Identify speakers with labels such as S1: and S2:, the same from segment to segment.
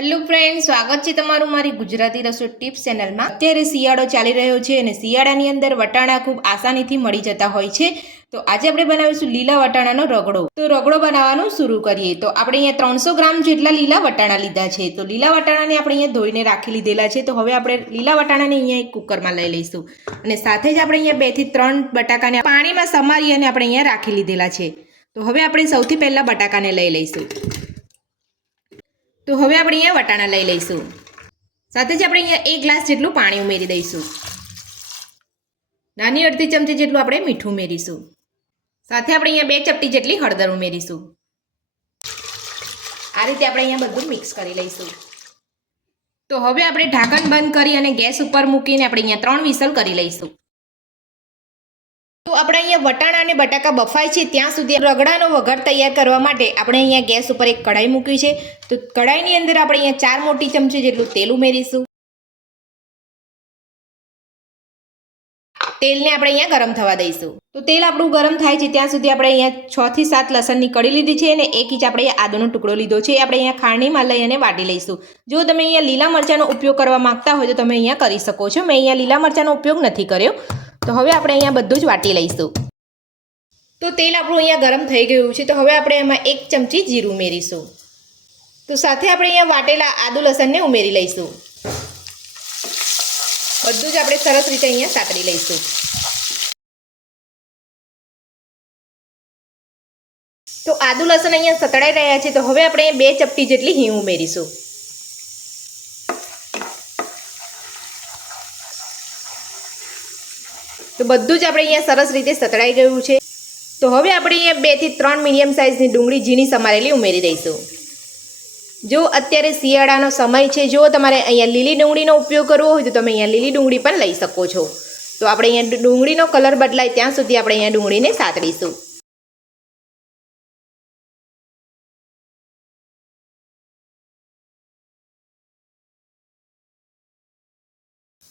S1: Hello friend સ્વાગત છે તમારું મારી ગુજરાતી રસોઈ ટિપ્સ ચેનલમાં અત્યારે શિયાળો ચાલી રહ્યો છે અને શિયાળાની અંદર વટાણા ખૂબ આસાનીથી મળી જતા હોય છે. તો આજે આપણે બનાવીશું લીલા વટાણાનો રગડો. તો રગડો બનાવવાનું શરૂ કરીએ. તો આપણે અહીંયા ત્રણસો ગ્રામ જેટલા લીલા વટાણા લીધા છે. તો લીલા વટાણાને આપણે અહીંયા ધોઈને રાખી લીધેલા છે. તો હવે આપણે લીલા વટાણાને અહીંયા એક કુકરમાં લઈ લઈશું. અને સાથે જ આપણે અહીંયા બેથી ત્રણ બટાકાને પાણીમાં સમારી અને આપણે અહીંયા રાખી લીધેલા છે. તો હવે આપણે સૌથી પહેલાં બટાકાને લઈ લઈશું. તો હવે આપણે અહીંયા વટાણા લઈ લઈશું. સાથે જ આપણે અહીંયા એક ગ્લાસ જેટલું પાણી ઉમેરી દઈશું. નાની અડધી ચમચી જેટલું આપણે મીઠું ઉમેરીશું. સાથે આપણે અહીંયા બે ચપટી જેટલી હળદર ઉમેરીશું. આ રીતે આપણે અહીંયા બધું મિક્સ કરી લઈશું. તો હવે આપણે ઢાંકણ બંધ કરી અને ગેસ ઉપર મૂકીને આપણે અહીંયા ત્રણ વિસલ કરી લઈશું. તો આપણે અહીંયા વટાણા અને બટાકા બફાય છે, ત્યાં સુધી રગડાનો વઘાર તૈયાર કરવા માટે આપણે અહીંયા ગેસ ઉપર એક કઢાઈ મૂકી છે. તો કઢાઈની અંદર આપણે અહીંયા ચાર મોટી ચમચી જેટલું તેલ ઉમેરીશું. તેલને આપણે અહીંયા ગરમ થવા દઈશું. તો તેલ આપણું ગરમ થાય છે, ત્યાં સુધી આપણે અહીંયા છ થી સાત લસણની કળી લીધી છે અને એક ઇંચ આપણે આદુનો ટુકડો લીધો છે. આપણે અહીંયા ખાંડીમાં લઈ અને વાટી લઈશું. જો તમે અહીંયા લીલા મરચાંનો ઉપયોગ કરવા માંગતા હોય તો તમે અહીંયા કરી શકો છો. મેં અહીંયા લીલા મરચાંનો ઉપયોગ નથી કર્યો. તો હવે આપણે અહીંયા બધું જ વાટી લઈશું. તો તેલ આપણું અહીંયા ગરમ થઈ ગયું છે, તો હવે આપણે એમાં એક ચમચી જીરું ઉમેરીશું. તો સાથે આપણે અહીંયા વાટેલા આદુ લસણને ઉમેરી લઈશું. બધું જ આપણે સરસ રીતે અહીંયા સાતરી લઈશું. તો આદુ લસણ અહીંયા સતળાઈ રહ્યા છે, તો હવે આપણે બે ચપટી જેટલી હિંગ ઉમેરીશું. તો બધું જ આપણે અહીંયા સરસ રીતે સતળાઈ ગયું છે. તો હવે આપણે અહીંયા બેથી ત્રણ મીડિયમ સાઇઝની ડુંગળી ઝીણી સમારેલી ઉમેરી દઈશું. જો અત્યારે શિયાળાનો સમય છે, જો તમારે અહીંયા લીલી ડુંગળીનો ઉપયોગ કરવો હોય તો તમે અહીંયા લીલી ડુંગળી પણ લઈ શકો છો. તો આપણે અહીંયા ડુંગળીનો કલર બદલાય ત્યાં સુધી આપણે અહીંયા ડુંગળીને સાતડીશું.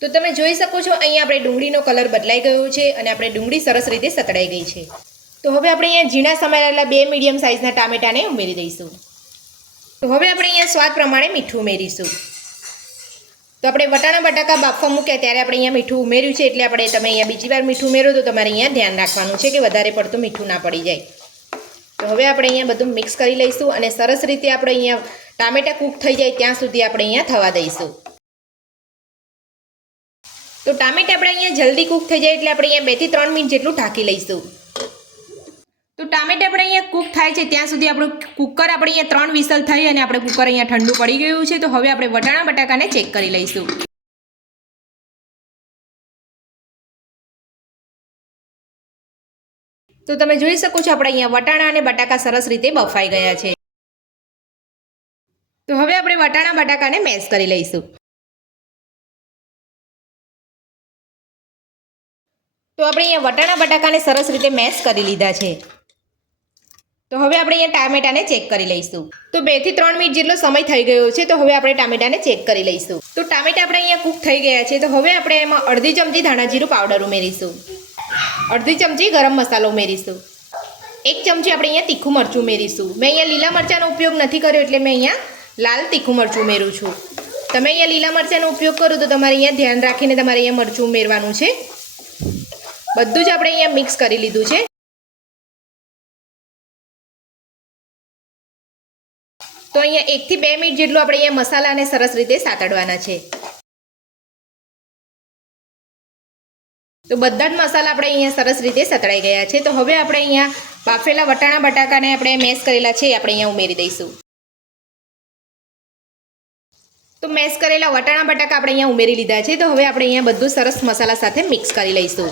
S1: તો તમે જોઈ શકો છો, અહીંયા આપણે ડુંગળીનો કલર બદલાઈ ગયો છે અને આપણે ડુંગળી સરસ રીતે સતળાઈ ગઈ છે. તો હવે આપણે અહીંયા ઝીણા સમારેલા બે મીડિયમ સાઇઝના ટામેટાને ઉમેરી દઈશું. તો હવે આપણે અહીંયા સ્વાદ પ્રમાણે મીઠું ઉમેરીશું. તો આપણે વટાણા બટાકા બાફવા મૂક્યા ત્યારે આપણે અહીંયા મીઠું ઉમેર્યું છે, એટલે આપણે તમે અહીંયા બીજી વાર મીઠું ઉમેરો તો તમારે અહીંયા ધ્યાન રાખવાનું છે કે વધારે પડતું મીઠું ના પડી જાય. તો હવે આપણે અહીંયા બધું મિક્સ કરી લઈશું અને સરસ રીતે આપણે અહીંયા ટામેટા કૂક થઈ જાય ત્યાં સુધી આપણે અહીંયા થવા દઈશું. તો ટામેટા આપણે અહીંયા જલ્દી કૂક થઈ જાય એટલે આપણે અહીંયા બેથી ત્રણ મિનિટ જેટલું ઢાંકી લઈશું. તો ટામેટા આપણે અહીંયા કૂક થાય છે, ત્યાં સુધી આપણું કુકર આપણે અહીંયા ત્રણ વિસલ થઈ અને આપણે કુકર અહીંયા ઠંડુ પડી ગયું છે, તો હવે આપણે વટાણા, બટાકાને ચેક કરી લઈશું. તો તમે જોઈ શકો છો, આપણે અહીંયા વટાણા અને બટાકા સરસ રીતે બફાઈ ગયા છે. તો હવે આપણે વટાણા, બટાકાને મેશ કરી લઈશું. તો આપણે અહીંયા વટાણા બટાકાને સરસ રીતે મેશ કરી લીધા છે. તો હવે આપણે અહીંયા ટામેટાને ચેક કરી લઈશું. તો બેથી ત્રણ મિનિટ જેટલો સમય થઈ ગયો છે, તો હવે આપણે ટામેટાને ચેક કરી લઈશું. તો ટામેટા આપણે અહીંયા કૂક થઈ ગયા છે, તો હવે આપણે એમાં અડધી ચમચી ધાણાજીરું પાવડર ઉમેરીશું. અડધી ચમચી ગરમ મસાલો ઉમેરીશું. એક ચમચી આપણે અહીંયા તીખું મરચું ઉમેરીશું. મેં અહીંયા લીલા મરચાંનો ઉપયોગ નથી કર્યો એટલે મેં અહીંયા લાલ તીખું મરચું ઉમેરું છું. તમે અહીંયા લીલા મરચાંનો ઉપયોગ કરો તો તમારે અહીંયા ધ્યાન રાખીને તમારે અહીંયા મરચું ઉમેરવાનું છે. બધું જ આપણે અહીંયા મિક્સ કરી લીધું છે. તો અહીંયા એકથી બે મિનિટ જેટલું આપણે અહીંયા મસાલાને સરસ રીતે સાતડવાના છે. તો બધા જ મસાલા આપણે અહીંયા સરસ રીતે સતળાઈ ગયા છે. તો હવે આપણે અહીંયા બાફેલા વટાણા બટાકાને આપણે મેશ કરેલા છે આપણે અહીંયા ઉમેરી દઈશું. તો મેશ કરેલા વટાણા બટાકા આપણે અહીંયા ઉમેરી લીધા છે. તો હવે આપણે અહીંયા બધું સરસ મસાલા સાથે મિક્સ કરી લઈશું.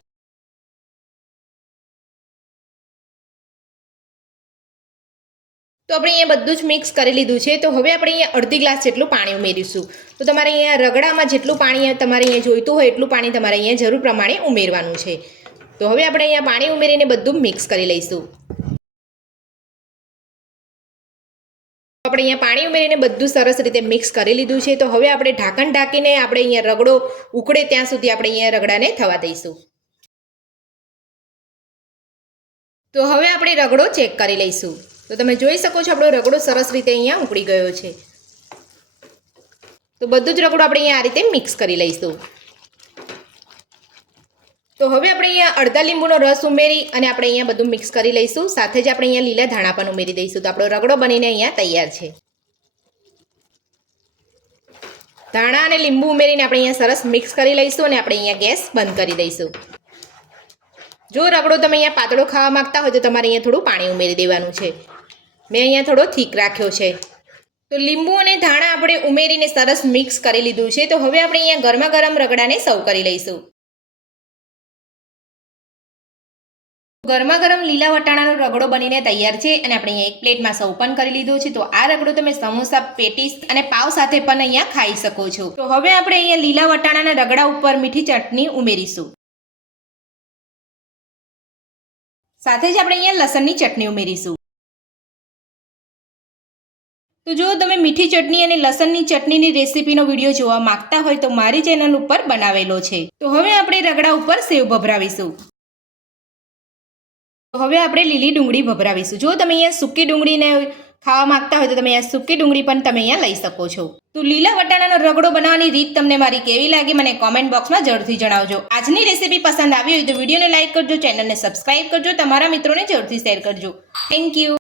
S1: તો આપણે અહીંયા બધું જ મિક્સ કરી લીધું છે. તો હવે આપણે અહીંયા અડધી ગ્લાસ જેટલું પાણી ઉમેરીશું. તો તમારે અહીંયા રગડામાં જેટલું પાણી તમારે અહીંયા જોઈતું હોય એટલું પાણી તમારે અહીંયા જરૂર પ્રમાણે ઉમેરવાનું છે. તો હવે આપણે અહીંયા પાણી ઉમેરીને બધું મિક્સ કરી લઈશું. આપણે અહીંયા પાણી ઉમેરીને બધું સરસ રીતે મિક્સ કરી લીધું છે. તો હવે આપણે ઢાંકણ ઢાંકીને આપણે અહીંયા રગડો ઉકળે ત્યાં સુધી આપણે અહીંયા રગડાને થવા દઈશું. તો હવે આપણે રગડો ચેક કરી લઈશું. તો તમે જોઈ શકો છો, આપણો રગડો સરસ રીતે અહીંયા ઉકળી ગયો છે. તો બધું જ રગડો આપણે અહીંયા આ રીતે મિક્સ કરી લઈશું. તો હવે આપણે અહીંયા અડધા લીંબુનો રસ ઉમેરી અને આપણે અહીંયા બધું મિક્સ કરી લઈશું. સાથે જ આપણે અહીંયા લીલા ધાણા પણ ઉમેરી દઈશું. તો આપણો રગડો બનીને અહીંયા તૈયાર છે. ધાણા અને લીંબુ ઉમેરીને આપણે અહીંયા સરસ મિક્સ કરી લઈશું અને આપણે અહીંયા ગેસ બંધ કરી દઈશું. જો રગડો તમે અહીંયા પાતળો ખાવા માંગતા હોય તો તમારે અહીંયા થોડું પાણી ઉમેરી દેવાનું છે. મેં અહીંયા થોડો થીક રાખ્યો છે. તો લીંબુ અને ધાણા આપણે ઉમેરીને સરસ મિક્સ કરી લીધું છે. તો હવે આપણે અહીંયા ગરમા ગરમ રગડાને સર્વ કરી લઈશું. ગરમા ગરમ લીલા વટાણાનો રગડો બનીને તૈયાર છે અને આપણે અહીંયા એક પ્લેટમાં સર્વ પણ કરી લીધો છે. તો આ રગડો તમે સમોસા, પેટીસ અને પાવ સાથે પણ અહીંયા ખાઈ શકો છો. તો હવે આપણે અહીંયા લીલા વટાણાના રગડા ઉપર મીઠી ચટણી ઉમેરીશું. સાથે જ આપણે અહીંયા લસણની ચટણી ઉમેરીશું. તો જો તમે મીઠી ચટણી અને લસણની ચટણીની રેસીપીનો વીડિયો જોવા માંગતા હોય તો મારી ચેનલ ઉપર બનાવેલો છે. તો હવે આપણે રગડા ઉપર સેવ ભભરાવીશું. હવે આપણે લીલી ડુંગળી ભભરાવીશું. જો તમે અહીંયા સૂકી ડુંગળીને ખાવા માંગતા હોય તો તમે અહીંયા સૂકી ડુંગળી પણ તમે અહીંયા લઈ શકો છો. તો લીલા વટાણાનો રગડો બનાવવાની રીત તમને મારી કેવી લાગી મને કોમેન્ટ બોક્સમાં જરૂરથી જણાવજો. આજની રેસીપી પસંદ આવી હોય તો વિડીયોને લાઇક કરજો, ચેનલને સબસ્ક્રાઇબ કરજો, તમારા મિત્રોને જરૂરથી શેર કરજો. Thank you